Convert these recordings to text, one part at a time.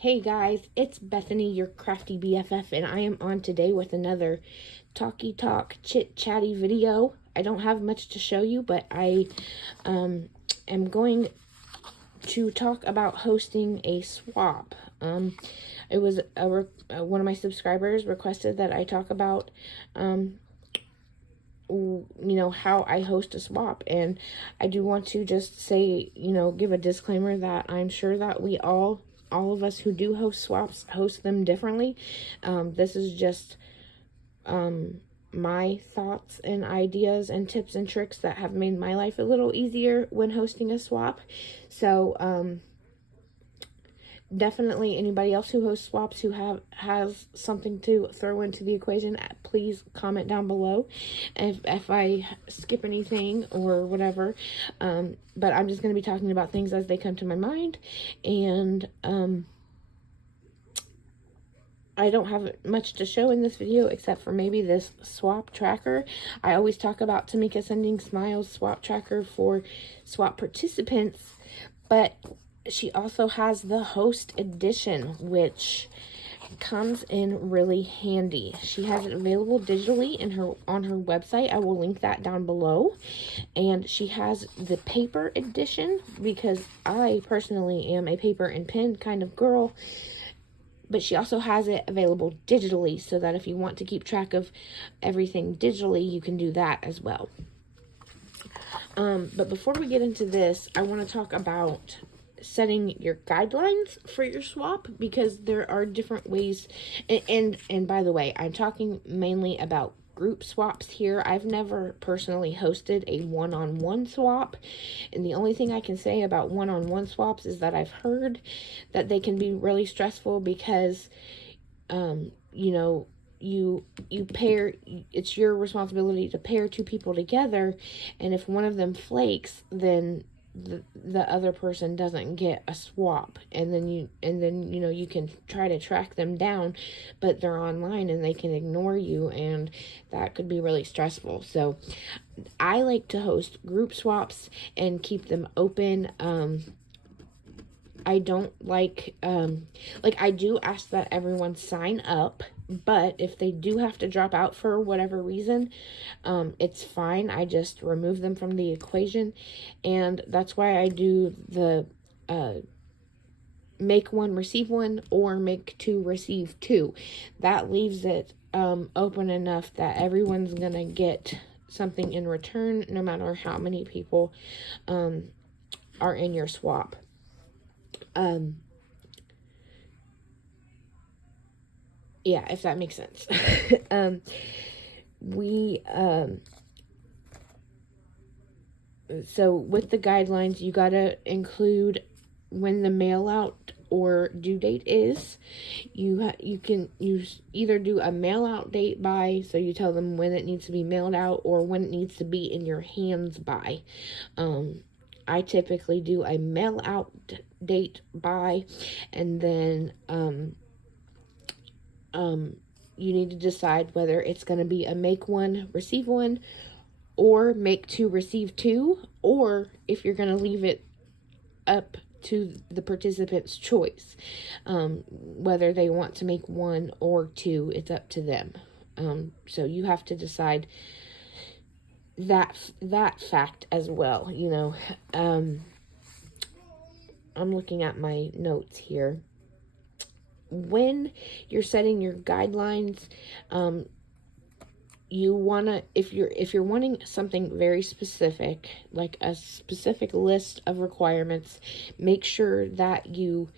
Hey guys, it's Bethany, your crafty BFF, and I am on today with another talky talk chit chatty video. I don't have much to show you, but I am going to talk about hosting a swap. It was one of my subscribers requested that I talk about how I host a swap, and I do want to just say, give a disclaimer that I'm sure that we all of us who do host swaps host them differently. This is just my thoughts and ideas and tips and tricks that have made my life a little easier when hosting a swap. So definitely anybody else who hosts swaps who has something to throw into the equation, please comment down below if I skip anything or whatever. But I'm just going to be talking about things as they come to my mind, and I don't have much to show in this video except for maybe this swap tracker. I always talk about Tamika Sending Smiles swap tracker for swap participants, but she also has the host edition, which comes in really handy. She has it available digitally on her website. I will link that down below. And she has the paper edition because I personally am a paper and pen kind of girl. But she also has it available digitally so that if you want to keep track of everything digitally, you can do that as well. But before we get into this, I want to talk about setting your guidelines for your swap, because there are different ways. And by the way, I'm talking mainly about group swaps here. I've never personally hosted a one-on-one swap, and the only thing I can say about one-on-one swaps is that I've heard that they can be really stressful because you pair, it's your responsibility to pair two people together, and if one of them flakes, then the other person doesn't get a swap, and then you can try to track them down, but they're online and they can ignore you, and that could be really stressful. So I like to host group swaps and keep them open. I don't like I do ask that everyone sign up, but if they do have to drop out for whatever reason, it's fine. I just remove them from the equation, and that's why I do the make one, receive one, or make two, receive two. That leaves it open enough that everyone's gonna get something in return, no matter how many people are in your swap. Yeah, if that makes sense. So with the guidelines, you gotta include when the mail out or due date is. You can either do a mail out date by, so you tell them when it needs to be mailed out, or when it needs to be in your hands by. I typically do a mail out date by, and then you need to decide whether it's going to be a make one, receive one, or make two, receive two, or if you're going to leave it up to the participant's choice, whether they want to make one or two. It's up to them. So you have to decide that fact as well. I'm looking at my notes here. When you're setting your guidelines, you wanna, if you're wanting something very specific, like a specific list of requirements, make sure that you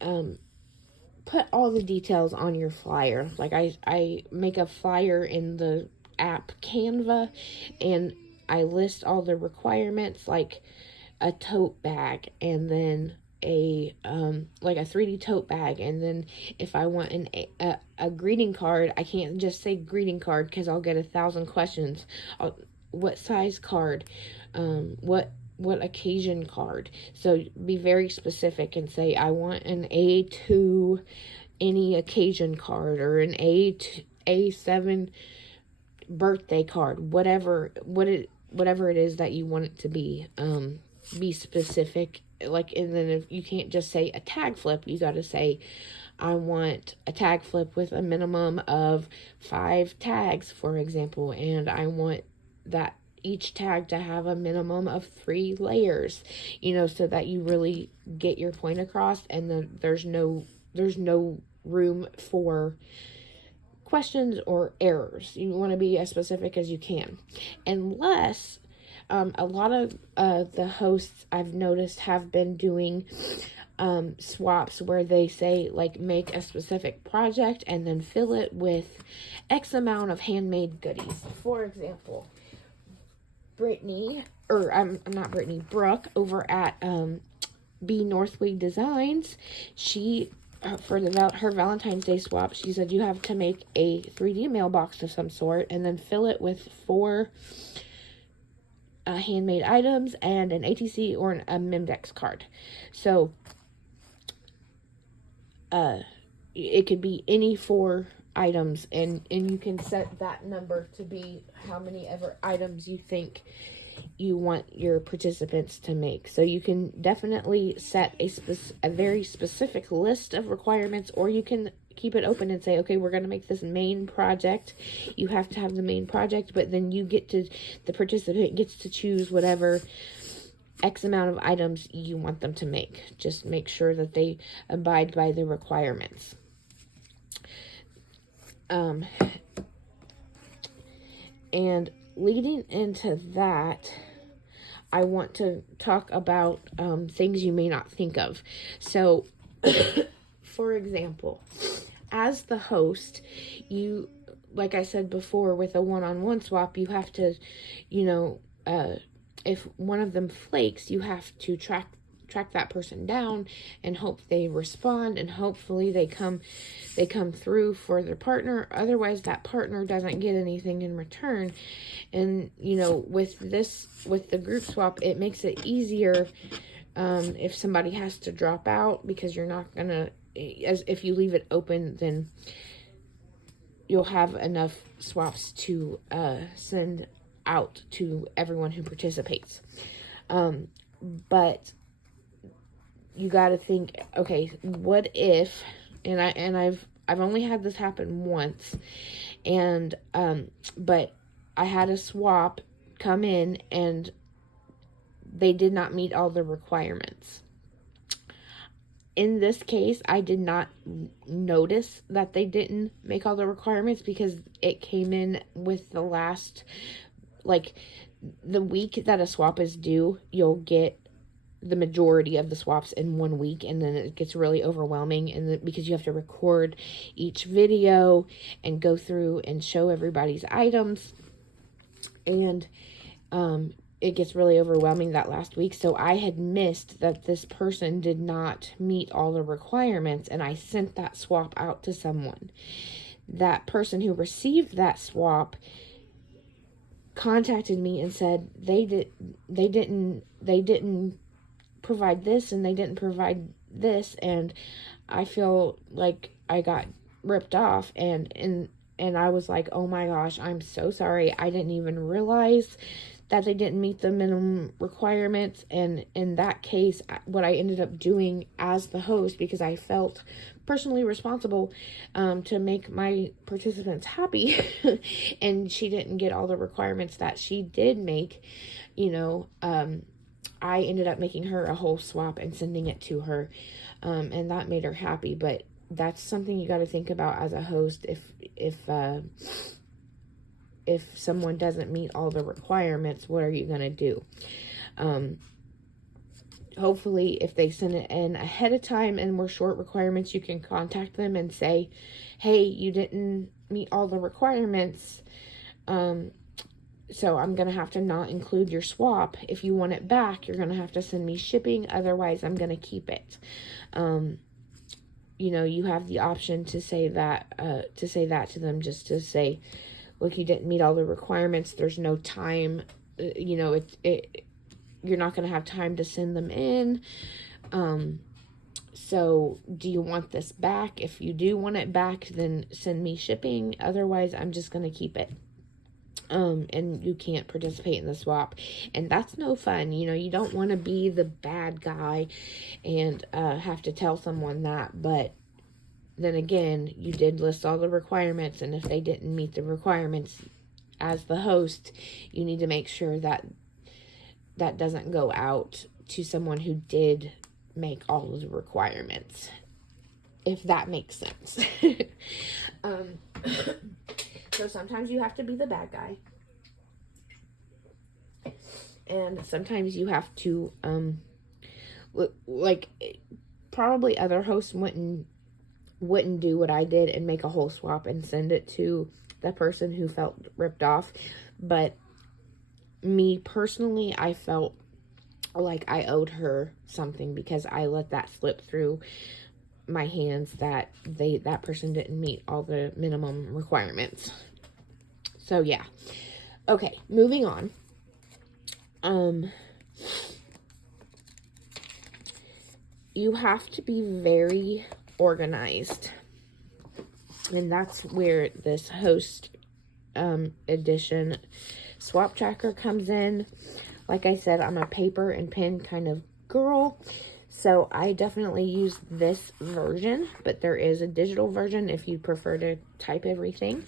put all the details on your flyer. Like I make a flyer in the app Canva, and I list all the requirements, like a tote bag, and then a 3D tote bag, and then if I want a greeting card, I can't just say greeting card because I'll get 1,000 questions. What size card, what occasion card. So be very specific and say, I want an A2 any occasion card, or an A7 birthday card, whatever it is that you want it to be. Be specific like, and then if you can't just say a tag flip, you got to say, I want a tag flip with a minimum of 5 tags, for example, and I want that each tag to have a minimum of 3 layers, so that you really get your point across, and then there's no room for questions or errors. You want to be as specific as you can, unless a lot of the hosts I've noticed have been doing swaps where they say, like, make a specific project and then fill it with X amount of handmade goodies. For example, Brooke over at B Northway Designs, she for her Valentine's Day swap, she said you have to make a 3D mailbox of some sort and then fill it with 4 handmade items and an ATC or a Mimdex card. So it could be any 4 items, and you can set that number to be how many ever items you think you want your participants to make. So you can definitely set a very specific list of requirements, or you can keep it open and say, okay, we're going to make this main project. You have to have the main project, but then the participant gets to choose whatever X amount of items you want them to make. Just make sure that they abide by the requirements. And leading into that, I want to talk about things you may not think of. So, for example, as the host, you, like I said before, with a one-on-one swap, you have to, if one of them flakes, you have to track that person down and hope they respond, and hopefully they come through for their partner. Otherwise, that partner doesn't get anything in return. And with the group swap, it makes it easier if somebody has to drop out, because you're not gonna, as if you leave it open, then you'll have enough swaps to send out to everyone who participates. But you got to think, okay, what if, and I've only had this happen once, and but I had a swap come in and they did not meet all the requirements. In this case, I did not notice that they didn't make all the requirements, because it came in with the last, like, the week that a swap is due, you'll get the majority of the swaps in 1 week, and then it gets really overwhelming, and because you have to record each video and go through and show everybody's items, and it gets really overwhelming that last week. So I had missed that this person did not meet all the requirements, and I sent that swap out to someone. That person who received that swap contacted me and said they didn't provide this, and they didn't provide this, and I feel like I got ripped off, and I was like, oh my gosh, I'm so sorry. I didn't even realize that they didn't meet the minimum requirements. And in that case, what I ended up doing as the host, because I felt personally responsible to make my participants happy, and she didn't get all the requirements that she did make, I ended up making her a whole swap and sending it to her, and that made her happy. But that's something you got to think about as a host. If someone doesn't meet all the requirements, what are you going to do? Hopefully, if they send it in ahead of time and were short requirements, you can contact them and say, hey, you didn't meet all the requirements, so I'm going to have to not include your swap. If you want it back, you're going to have to send me shipping. Otherwise, I'm going to keep it. You have the option to say that to them, just to say, look, you didn't meet all the requirements. There's no time, you're not going to have time to send them in. So do you want this back? If you do want it back, then send me shipping. Otherwise, I'm just going to keep it. and you can't participate in the swap, and that's no fun. You know, you don't want to be the bad guy and have to tell someone that, but then again, you did list all the requirements, and if they didn't meet the requirements as the host, you need to make sure that that doesn't go out to someone who did make all of the requirements, if that makes sense. So sometimes you have to be the bad guy, and sometimes you have to like, probably other hosts wouldn't do what I did and make a whole swap and send it to the person who felt ripped off. But me personally, I felt like I owed her something because I let that slip through my hands, that that person didn't meet all the minimum requirements. So yeah. Okay, moving on. You have to be very organized, and that's where this host edition swap tracker comes in. Like I said, I'm a paper and pen kind of girl, so I definitely use this version, but there is a digital version if you prefer to type everything.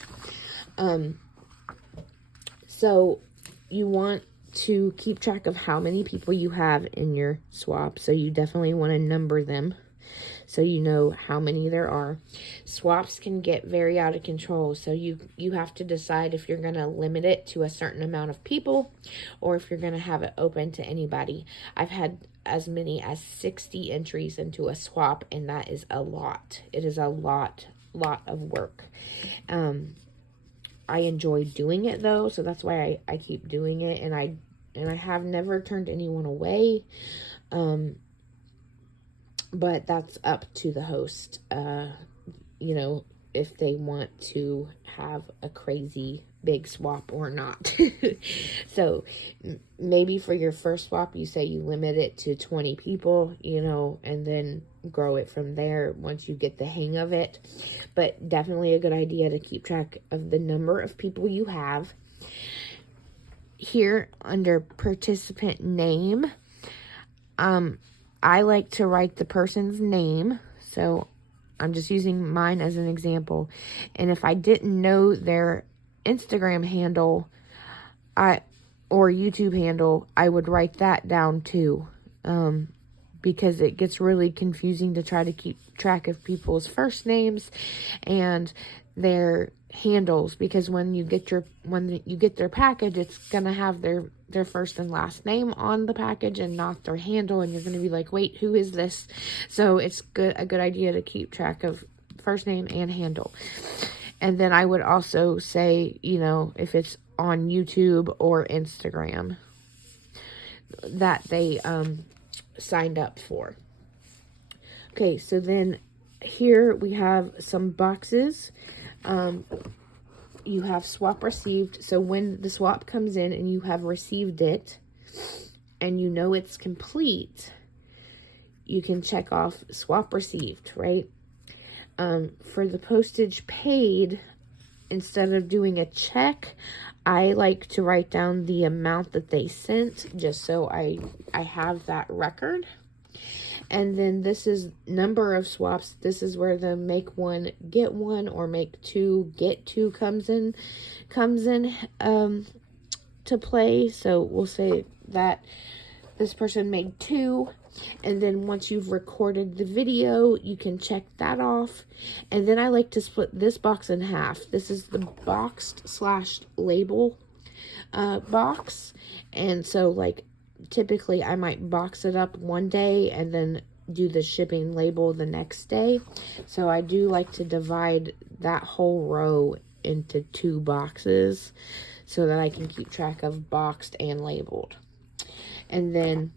So you want to keep track of how many people you have in your swap, so you definitely want to number them so you know how many there are. Swaps can get very out of control, so you have to decide if you're going to limit it to a certain amount of people or if you're going to have it open to anybody. I've had as many as 60 entries into a swap, and that is a lot. It is a lot of work. I enjoy doing it though, so that's why I keep doing it, and I have never turned anyone away. But that's up to the host, you know, if they want to have a crazy big swap or not. So maybe for your first swap, you say you limit it to 20 people, you know, and then grow it from there once you get the hang of it. But definitely a good idea to keep track of the number of people you have. Here under participant name, I like to write the person's name, so I'm just using mine as an example. And if I didn't know their Instagram handle or YouTube handle, I would write that down too, because it gets really confusing to try to keep track of people's first names and their handles, because when you get their package, it's gonna have their first and last name on the package and not their handle, and you're gonna be like, wait, who is this? So it's a good idea to keep track of first name and handle. And then I would also say, you know, if it's on YouTube or Instagram that they signed up for. Okay, so then here we have some boxes. You have swap received. So when the swap comes in and you have received it and you know it's complete, you can check off swap received, right? For the postage paid, instead of doing a check, I like to write down the amount that they sent, just so I have that record. And then this is number of swaps. This is where the make one, get one, or make two, get two comes in to play. So we'll say that this person made 2. And then once you've recorded the video, you can check that off. And then I like to split this box in half. This is the boxed/label box. And so, like, typically I might box it up one day and then do the shipping label the next day. So I do like to divide that whole row into 2 boxes so that I can keep track of boxed and labeled. And then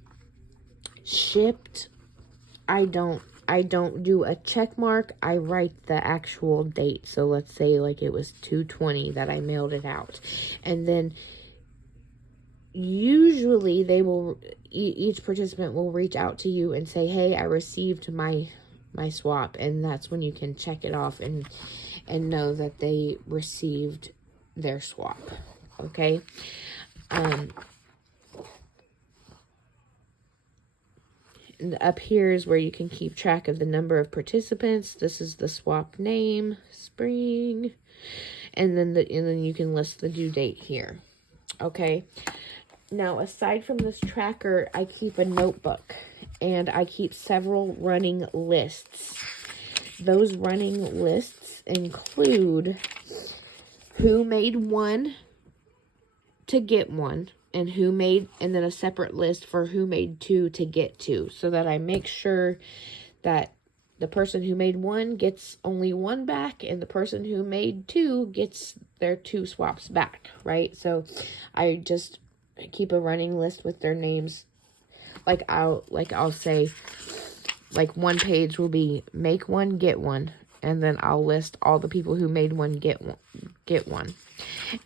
shipped, I don't do a check mark. I write the actual date. So let's say like it was 2/20 that I mailed it out. And then usually they will, each participant will reach out to you and say, hey, I received my swap. And that's when you can check it off and know that they received their swap. okay? And up here is where you can keep track of the number of participants. This is the swap name, spring, and then you can list the due date here, okay? Now, aside from this tracker, I keep a notebook, and I keep several running lists. Those running lists include who made one to get one, and and then a separate list for who made two to get two, so that I make sure that the person who made one gets only one back, and the person who made two gets their two swaps back, right? So I just keep a running list with their names. I'll say, like, one page will be make one, get one, and then I'll list all the people who made one, get one.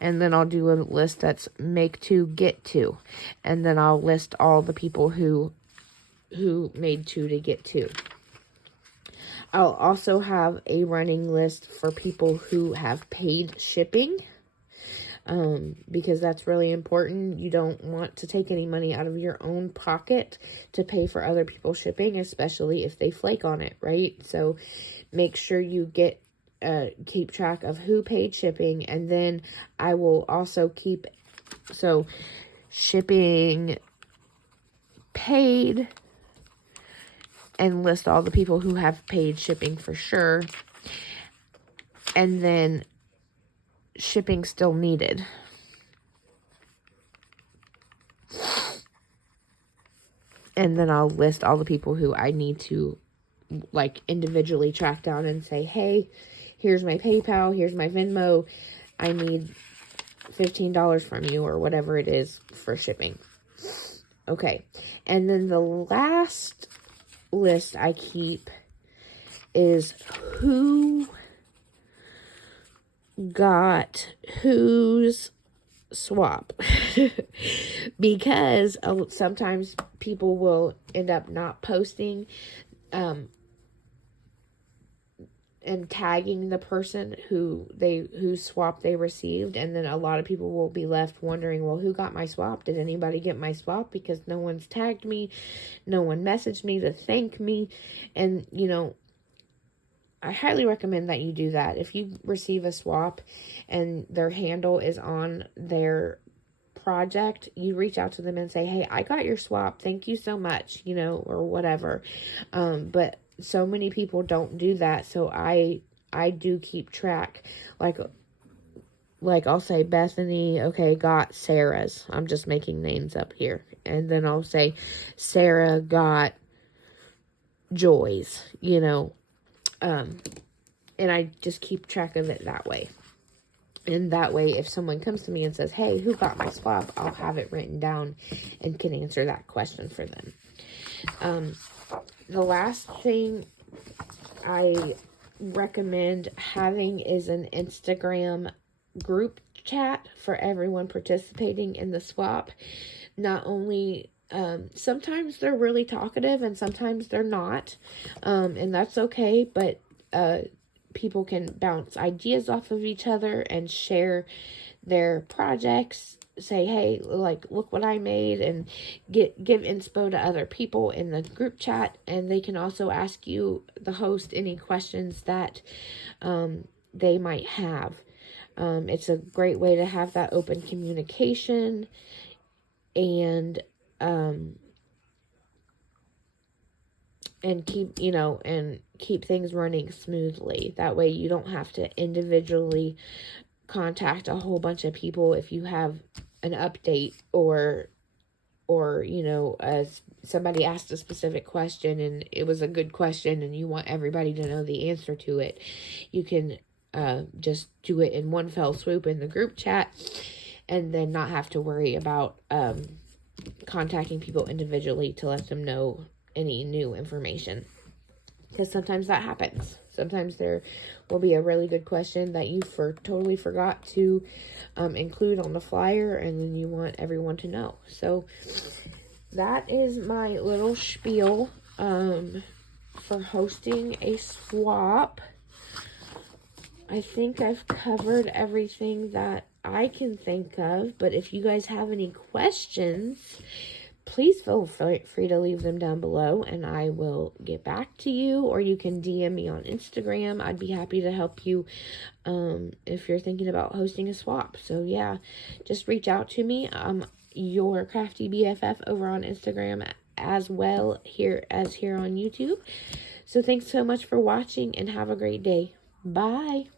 And then I'll do a list that's make two, get two, and then I'll list all the people who made two to get two. I'll also have a running list for people who have paid shipping, because that's really important. You don't want to take any money out of your own pocket to pay for other people's shipping, especially if they flake on it, right? So make sure you keep track of who paid shipping, and then I will also keep, so shipping paid, and list all the people who have paid shipping for sure, and then shipping still needed. And then I'll list all the people who I need to, like, individually track down and say, hey, here's my PayPal, here's my Venmo, I need $15 from you, or whatever it is for shipping. Okay, and then the last list I keep is who got whose swap. Because sometimes people will end up not posting and tagging the person whose swap they received, and then a lot of people will be left wondering, well, who got my swap? Did anybody get my swap? Because no one's tagged me, no one messaged me to thank me. And I highly recommend that you do that. If you receive a swap and their handle is on their project, you reach out to them and say, hey, I got your swap, thank you so much, or whatever. But so many people don't do that, so I do keep track. Like I'll say Bethany, okay, got Sarah's. I'm just making names up here. And then I'll say Sarah got Joy's, and I just keep track of it that way. And that way, if someone comes to me and says, hey, who got my swap? I'll have it written down and can answer that question for them. The last thing I recommend having is an Instagram group chat for everyone participating in the swap. Not only, sometimes they're really talkative and sometimes they're not, and that's okay, but people can bounce ideas off of each other and share their projects, say, hey, like, look what I made, and give inspo to other people in the group chat. And they can also ask you, the host, any questions that they might have. It's a great way to have that open communication and keep things running smoothly. That way you don't have to individually contact a whole bunch of people if you have an update, or as somebody asked a specific question and it was a good question and you want everybody to know the answer to it. You can just do it in one fell swoop in the group chat, and then not have to worry about contacting people individually to let them know any new information, because sometimes that happens. Sometimes there will be a really good question that you totally forgot to include on the flyer, and then you want everyone to know. So that is my little spiel for hosting a swap. I think I've covered everything that I can think of. But if you guys have any questions, please feel free to leave them down below and I will get back to you, or you can DM me on Instagram. I'd be happy to help you if you're thinking about hosting a swap. So yeah, just reach out to me. Your Crafty BFF over on Instagram as well here on YouTube. So thanks so much for watching and have a great day. Bye.